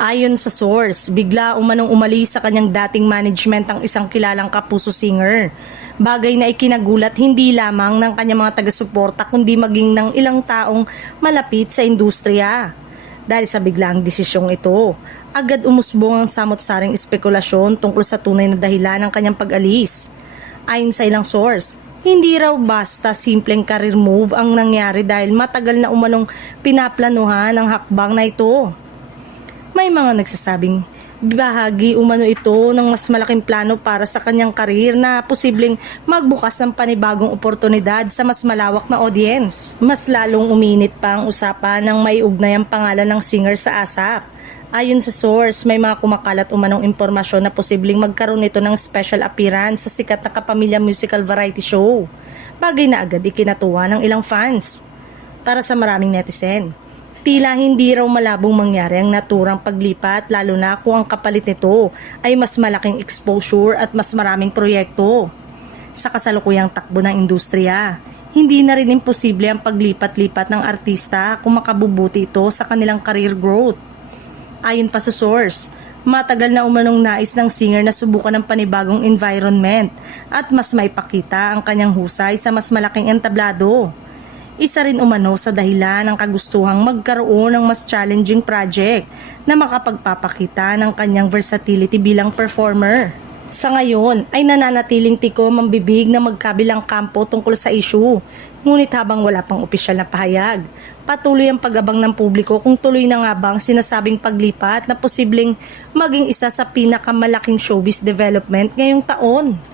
Ayon sa source, bigla umanong umalis sa kanyang dating management ang isang kilalang kapuso singer. Bagay na ikinagulat hindi lamang ng kanyang mga taga-suporta kundi maging ng ilang taong malapit sa industriya. Dahil sa biglaang desisyong ito, agad umusbong ang samot-saring espekulasyon tungkol sa tunay na dahilan ng kanyang pag-alis. Ayon sa ilang source, hindi raw basta simpleng career move ang nangyari dahil matagal na umanong pinaplanuhan ang hakbang na ito. May mga nagsasabing bahagi umano ito ng mas malaking plano para sa kanyang karir na posibleng magbukas ng panibagong oportunidad sa mas malawak na audience. Mas lalong uminit pa ang usapan ng may ugnay ang pangalan ng singer sa ASAP. Ayon sa source, may mga kumakalat umanong impormasyon na posibleng magkaroon ito ng special appearance sa sikat na Kapamilya musical variety show. Bagay na agad ikinatuwa ng ilang fans. Para sa maraming netizen, tila hindi raw malabong mangyari ang naturang paglipat lalo na kung ang kapalit nito ay mas malaking exposure at mas maraming proyekto. Sa kasalukuyang takbo ng industriya, hindi na rin imposible ang paglipat-lipat ng artista kung makabubuti ito sa kanilang career growth. Ayon pa sa source, matagal na umanong nais ng singer na subukan ng panibagong environment at mas maipakita ang kanyang husay sa mas malaking entablado. Isa rin umano sa dahilan ng kagustuhang magkaroon ng mas challenging project na makapagpapakita ng kanyang versatility bilang performer. Sa ngayon ay nananatiling tikom ang bibig na magkabilang kampo tungkol sa issue, ngunit habang wala pang opisyal na pahayag, patuloy ang pag-abang ng publiko kung tuloy na nga ba ang sinasabing paglipat na posibleng maging isa sa pinakamalaking showbiz development ngayong taon.